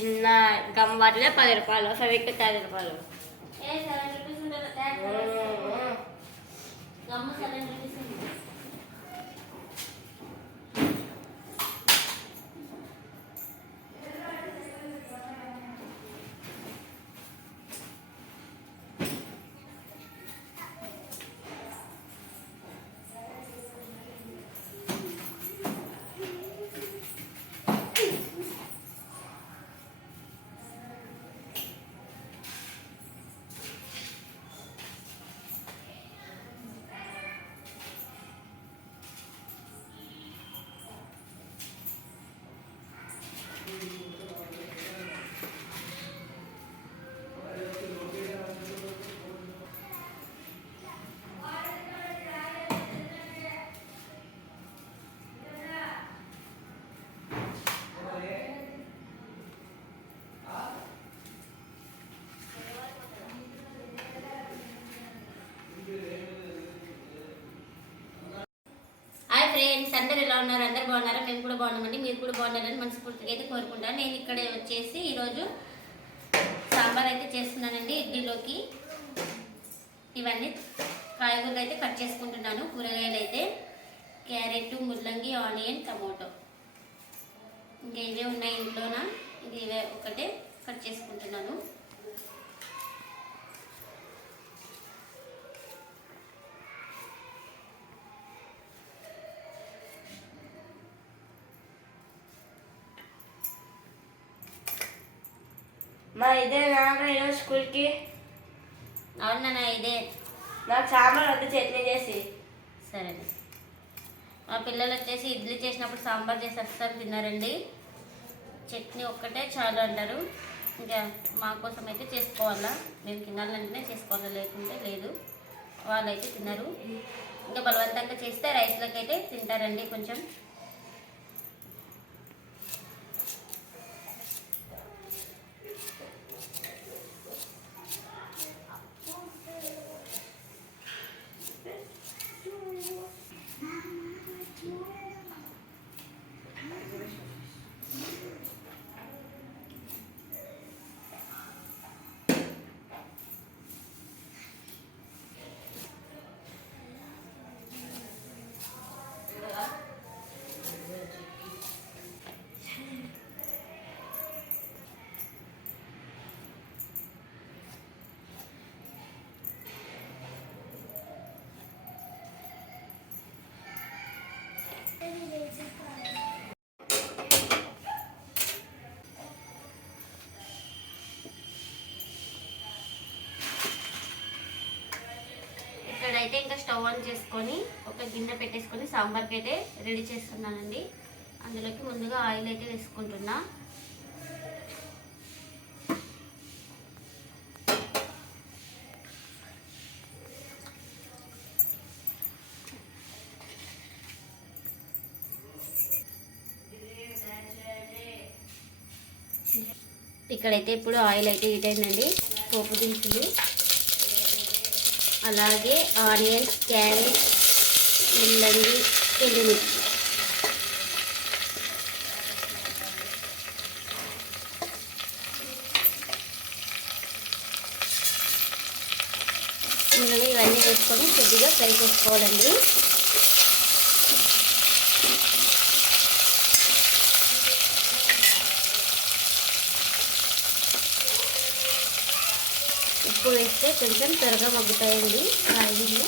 చిన్న గమ్ వాటిలో పది రూపాయలు సవికి పది రూపాయలు. హాయ్ ఫ్రెండ్స్ అందరు ఎలా ఉన్నారు? అందరు బాగున్నారా? మేము కూడా బాగున్నామండి. మీరు కూడా బాగున్నారని మనస్ఫూర్తిగా అయితే కోరుకుంటాను. నేను ఇక్కడ వచ్చేసి ఈరోజు సాంబార్ అయితే చేస్తున్నానండి ఇడ్లీలోకి. ఇవన్నీ కాయగూరలు అయితే కట్ చేసుకుంటున్నాను. కూరగాయలు అయితే క్యారెట్ ముల్లంగి ఆనియన్ టమోటో. ఇంకా ఇవే ఉన్నాయి ఇంట్లోన? ఇది ఇవే ఒకటే కట్ చేసుకుంటున్నాను. మా ఇదే నాన్న ఈరోజు స్కూల్కి. అవునా ఇదే. నాకు సాంబార్ వద్దు చట్నీ చేసి. సరే. మా పిల్లలు వచ్చేసి ఇడ్లీ చేసినప్పుడు సాంబార్ చేసి అస్సలు తిన్నారండి. చట్నీ ఒక్కటే చాలు అంటారు. ఇంకా మా కోసం అయితే చేసుకోవాలా? మేము తినాలంటేనే చేసుకోవాలా? లేకుంటే లేదు. వాళ్ళైతే తినరు ఇంకా బలవంతంగా చేస్తే రైస్లోకి అయితే తింటారండి కొంచెం. అయితే ఇంకా స్టవ్ ఆన్ చేసుకొని ఒక గిన్నె పెట్టేసుకొని సాంబార్కి అయితే రెడీ చేస్తున్నానండి. అందులోకి ముందుగా ఆయిల్ అయితే వేసుకుంటున్నా. ఇక్కడైతే ఇప్పుడు ఆయిల్ అయితే హీట్ అయిందండి. పోపు దినుసులు. అలాగే ఆనియన్స్ క్యారెట్ ఉల్లంగి ఎండుమిర్చి ఇందులో ఇవన్నీ వేసుకొని కొద్దిగా ఫ్రై చేసుకోవాలండి. ఉప్పు వేస్తే కొంచెం త్వరగా మగ్గుతాయండి కాయగూరలు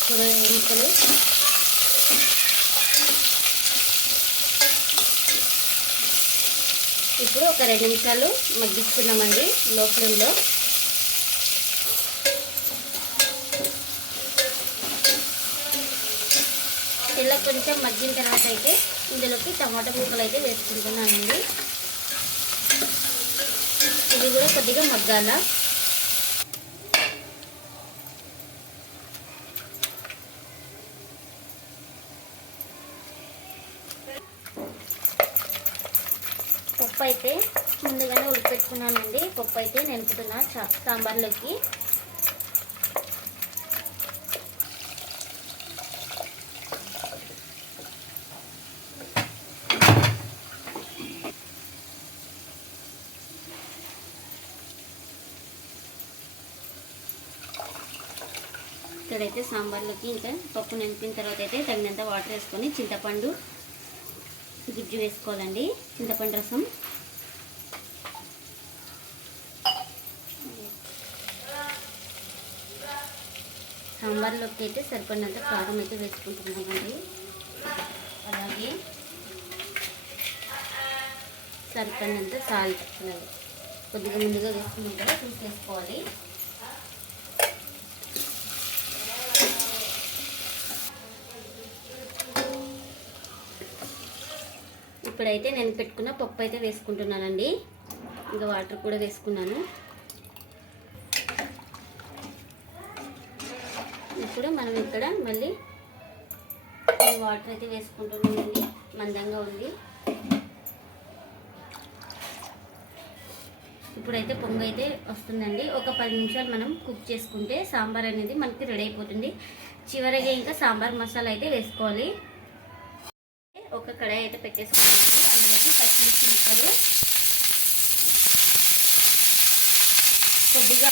కూరగాయ ముక్కలు ఇప్పుడు ఒక రెండు నిమిషాలు మగ్గించుకున్నామండి లో ఫ్లేమ్లో ఇలా కొంచెం మగ్గిన తర్వాత అయితే ఇందులోకి టమాటా ముక్కలు అయితే వేసుకుంటున్నానండి. కొద్దిగా మగ్గాల. పప్పు అయితే ముందుగానే ఉడిపెట్టుకున్నానండి పప్పు అయితే నింపుతున్నా సాంబార్లోకి. ఇక్కడైతే సాంబార్లోకి ఇంకా పప్పు నింపిన తర్వాత అయితే తగినంత వాటర్ వేసుకొని చింతపండు గుజ్జు వేసుకోవాలండి. చింతపండు రసం. సాంబార్లోకి అయితే సరిపడినంత కారం అయితే వేసుకుంటున్నామండి. అలాగే సరిపడినంత సాల్ట్. కొద్దిగా ముందుగా వేసుకున్నాం కదా చూసి వేసుకోవాలి ఇక్కడైతే నేను పెట్టుకున్న పప్పు అయితే వేసుకుంటున్నానండి. ఇంకా వాటర్ కూడా వేసుకున్నాను. ఇప్పుడు మనం ఇక్కడ మళ్ళీ వాటర్ అయితే వేసుకుంటున్నామండి మందంగా ఉంది. ఇప్పుడైతే పొంగు అయితే వస్తుందండి. ఒక పది నిమిషాలు మనం కుక్ చేసుకుంటే సాంబార్ అనేది మనకి రెడీ అయిపోతుంది. చివరిగా ఇంకా సాంబార్ మసాలా అయితే వేసుకోవాలి. ఒక కడాయి అయితే పెట్టేసుకోవాలి అందులోకి పచ్చిమిర్చి ముక్కలు. కొద్దిగా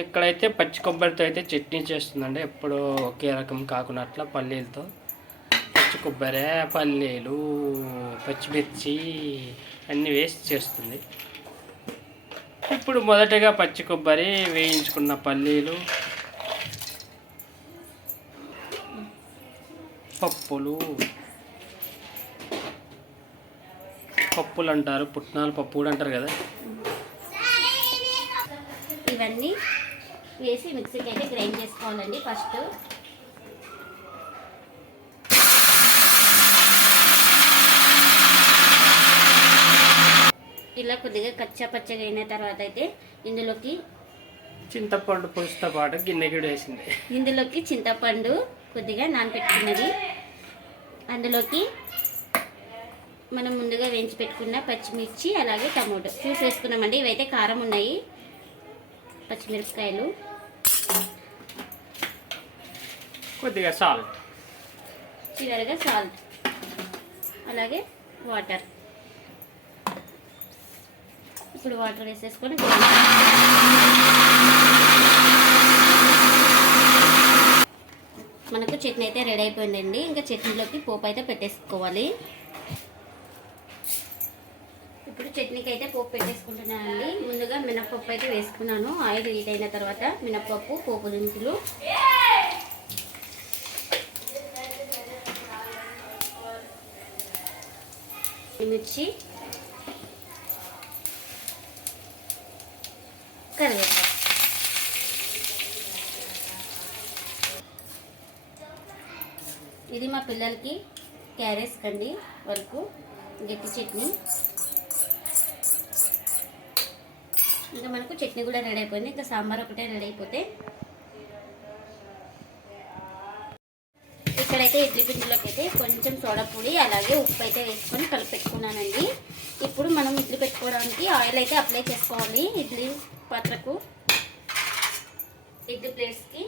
ఇక్కడైతే పచ్చి కొబ్బరితో అయితే చట్నీ చేస్తుందండి. ఎప్పుడు ఒకే రకం కాకుండా అట్లా పల్లీలతో. పచ్చి కొబ్బరి పల్లీలు పచ్చిమిర్చి అన్నీ వేసి చేస్తుంది. ఇప్పుడు మొదటగా పచ్చి కొబ్బరి వేయించుకున్న పల్లీలు పప్పులు. పప్పులు అంటారు పుట్నాలు పప్పు కూడా అంటారు కదా? ఇవన్నీ వేసి మిక్సీకి అయితే గ్రైండ్ చేసుకోవాలండి ఫస్ట్. ఇలా కొద్దిగా కచ్చా పచ్చగా అయిన తర్వాత అయితే ఇందులోకి చింతపండు పులుసుతో పాటు గిన్నె కూడా వేసింది. ఇందులోకి చింతపండు కొద్దిగా నానపెట్టుకున్నది. అందులోకి మనం ముందుగా వేయించి పెట్టుకున్న పచ్చిమిర్చి అలాగే టమోటో. చూసి వేసుకున్నామండి ఇవైతే కారం ఉన్నాయి. పచ్చిమిరపకాయలు. కొద్దిగా సాల్ట్ చివరిగా సాల్ట్ అలాగే వాటర్ ఇప్పుడు వాటర్ వేసేసుకొని మనకు చట్నీ అయితే రెడీ అయిపోయిందండి. ఇంకా చట్నీలోకి పోపు అయితే పెట్టేసుకోవాలి. చట్నీకి అయితే పోపు పెట్టేసుకుంటున్నానండి ముందుగా మినప్పప్పు అయితే వేసుకున్నాను. ఆయిల్ హీట్ అయిన తర్వాత మినప్పప్పు పోపు దినుసులు. మిర్చి కరివేపాకు. ఇది మా పిల్లలకి క్యారెట్స్ కండి వరకు గట్టి చట్నీ. ఇంకా మనకు చట్నీ కూడా రెడీ అయిపోయింది. ఇంకా సాంబార్ ఒకటే రెడీ అయిపోతే ఇక్కడైతే ఇడ్లీ పిండిలోకి అయితే కొంచెం సోడా పొడి అలాగే ఉప్పు అయితే వేసుకొని కలిపి పెట్టుకున్నానండి ఇప్పుడు మనం ఇడ్లీ పెట్టుకోవడానికి ఆయిల్ అయితే అప్లై చేసుకోవాలి ఇడ్లీ పాత్రకు. ఇడ్లీ ప్లేట్స్కి.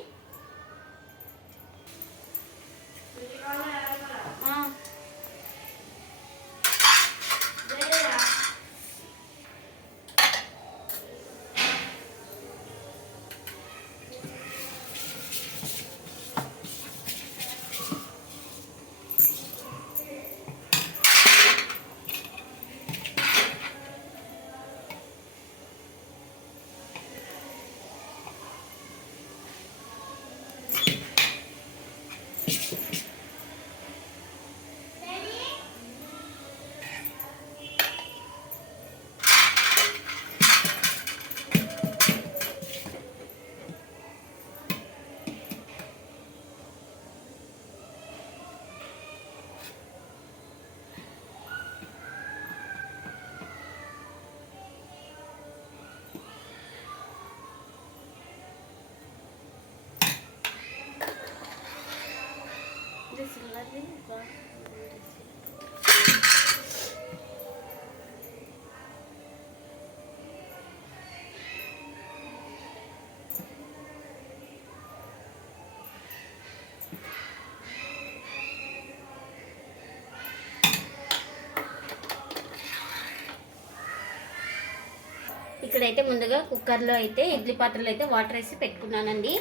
ఇక్కడైతే ముందుగా కుక్కర్లో అయితే ఇడ్లీ పాత్రలో అయితే వాటర్ వేసి పెట్టుకున్నానండి.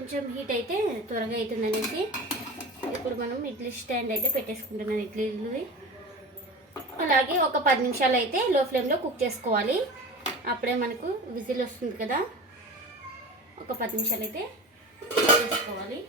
కొంచెం హీట్ అయితే త్వరగా అవుతుంది అనేసి ఇప్పుడు మనం ఇడ్లీ స్టాండ్ అయితే పెట్టేసుకుంటున్నాను ఇడ్లీలు అలాగే ఒక పది నిమిషాలు అయితే లో ఫ్లేమ్లో కుక్ చేసుకోవాలి. అప్పుడే మనకు విజిల్ వస్తుంది కదా. ఒక పది నిమిషాలు అయితే కుక్ చేసుకోవాలి.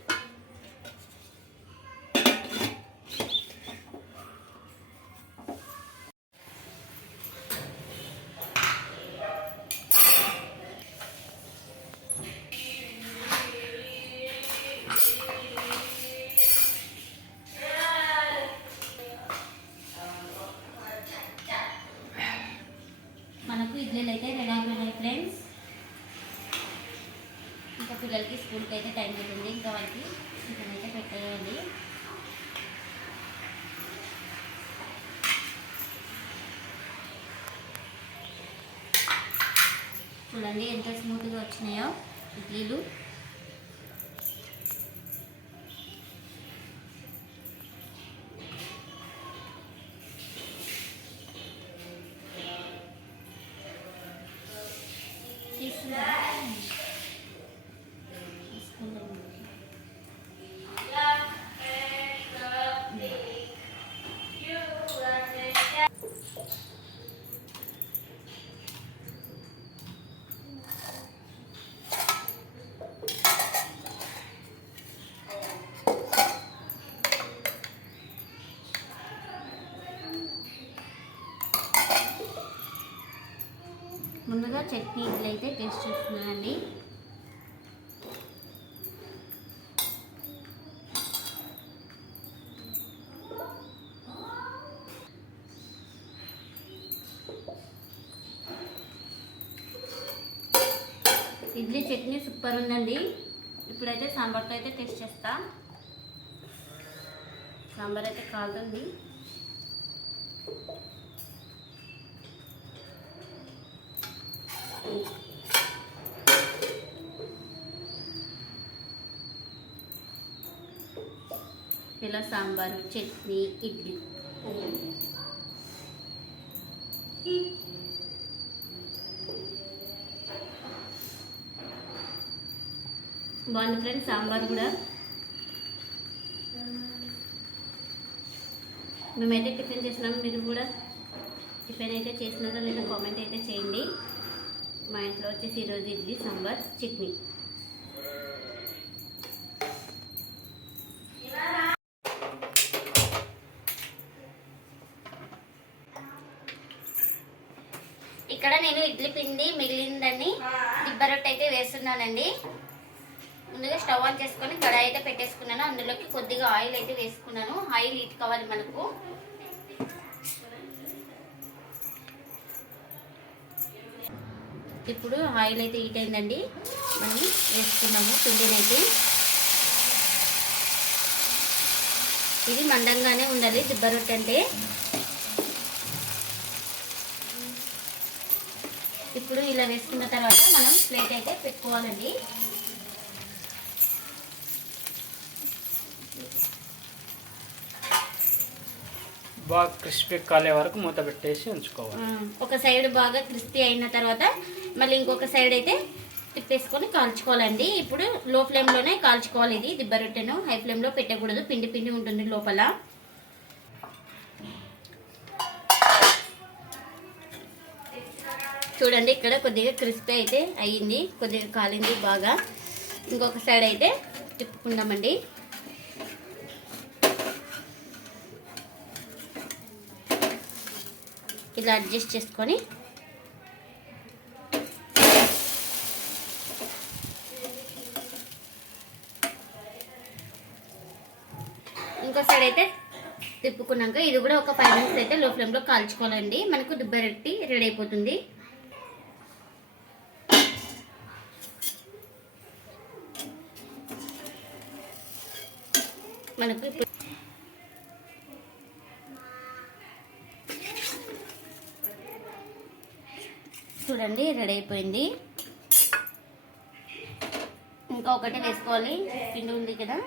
మనకు ఇడ్లీలు అయితే రెడీ అయిపోయినాయి ఫ్రెండ్స్. ఇంకా పిల్లలకి స్కూల్కి అయితే టైం అవుతుంది. ఇంకా వాళ్ళకి చికెన్ అయితే పెట్టేయండి చూడండి ఎంత స్మూత్గా వచ్చినాయో ఇడ్లీలు. Yeah. ముందుగా చట్నీ ఇడ్లీ అయితే టేస్ట్ చేస్తున్నానండి ఇడ్లీ చట్నీ సూపర్ ఉందండి. ఇప్పుడైతే సాంబార్తో అయితే టేస్ట్ చేస్తా. సాంబార్ అయితే కాలుతుంది ఇలా సాంబారు చట్నీ ఇడ్లీ. బాగుంది ఫ్రెండ్స్ సాంబార్ కూడా. మేమైతే టిఫిన్ చేసినాము మీరు కూడా టిఫిన్ అయితే చేసినారా లేదా కామెంట్ అయితే చేయండి. మా ఇంట్లో వచ్చేసి ఈరోజు ఇడ్లీ సాంబార్ చట్నీ. ఇక్కడ నేను ఇడ్లీ పిండి మిగిలిందని దిబ్బ రొట్టె అయితే వేస్తున్నానండి. ముందుగా స్టవ్ ఆన్ చేసుకొని కడాయి అయితే పెట్టేసుకున్నాను. అందులోకి కొద్దిగా ఆయిల్ అయితే వేసుకున్నాను. ఆయిల్ హీట్ కావాలి మనకు. ఇప్పుడు ఆయిల్ అయితే హీట్ అయిందండి. మనం వేసుకున్నాము పిండిని అయితే. ఇది మందంగానే ఉండాలి దిబ్బ రొట్టె అంటే. ఇప్పుడు ఇలా వేసుకున్న తర్వాత మనం ప్లేట్ అయితే పెట్టుకోవాలండి. బాగా క్రిస్పీ కాలే వరకు మూత పెట్టేసి ఉంచుకోవాలి. ఒక సైడ్ బాగా క్రిస్పీ అయిన తర్వాత మళ్ళీ ఇంకొక సైడ్ అయితే తిప్పేసుకొని కాల్చుకోవాలండి. ఇప్పుడు లో ఫ్లేమ్లోనే కాల్చుకోవాలి ఇది. దిబ్బ రొట్టెను హై ఫ్లేమ్లో పెట్టకూడదు. పిండి పిండి ఉంటుంది లోపల. చూడండి ఇక్కడ కొద్దిగా క్రిస్పీ అయితే అయ్యింది కొద్దిగా కాలింది బాగా. ఇంకొక సైడ్ అయితే తిప్పుకుందామండి. ఇలా అడ్జస్ట్ చేసుకొని. ఇంకో సైడ్ అయితే తిప్పుకున్నాక ఇది కూడా ఒక ఫైవ్ మినిట్స్ అయితే లో ఫ్లేమ్లో కాల్చుకోవాలండి. మనకు దుబ్బ రొట్టి రెడీ అయిపోతుంది. మనకు చూడండి రెడీ అయిపోయింది. ఇంకా ఒకటి వేసుకోవాలి. పిండి ఉంది కదా.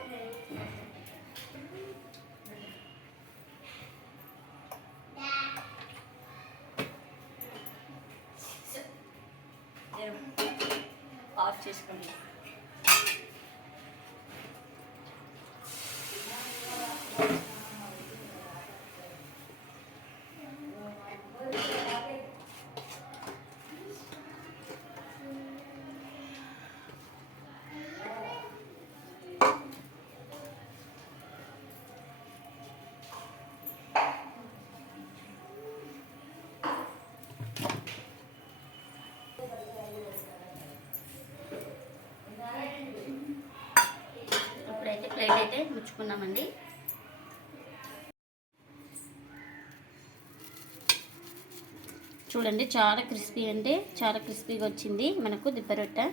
ప్లేట్ అయితే ముచ్చుకున్నామండి. చూడండి చాలా క్రిస్పీ అంటే చాలా క్రిస్పీగా వచ్చింది మనకు దిబ్బ రొట్టె.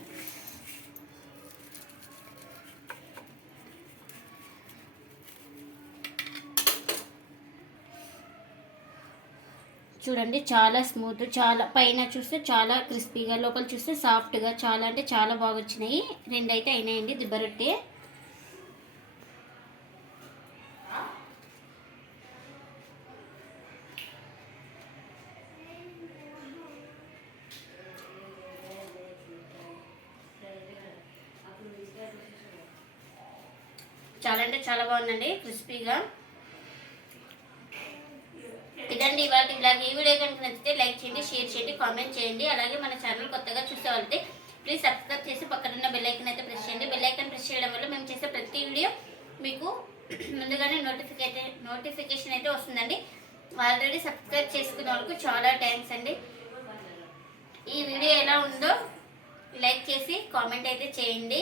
చూడండి చాలా స్మూత్ చాలా పైన చూస్తే చాలా క్రిస్పీగా లోపల చూస్తే సాఫ్ట్గా చాలా అంటే చాలా బాగా వచ్చినాయి. రెండు అయితే అయినాయండి దిబ్బ చాలా అంటే చాలా బాగుందండి క్రిస్పీగా. ఇదండి ఇవాళ ఇలాగ ఈ వీడియో కనుక నచ్చితే లైక్ చేయండి షేర్ చేయండి కామెంట్ చేయండి. అలాగే మన ఛానల్ కొత్తగా చూసే వాళ్ళైతే ప్లీజ్ సబ్స్క్రైబ్ చేసి పక్కన ఉన్న అయితే ప్రెస్ చేయండి. బెల్లైకన్ ప్రెస్ చేయడం వల్ల మేము చేసే ప్రతి వీడియో మీకు ముందుగానే నోటిఫికేషన్ నోటిఫికేషన్ అయితే వస్తుందండి. ఆల్రెడీ సబ్స్క్రైబ్ చేసుకున్న వాళ్ళకు చాలా థ్యాంక్స్ అండి. ఈ వీడియో ఎలా ఉందో లైక్ చేసి కామెంట్ అయితే చేయండి.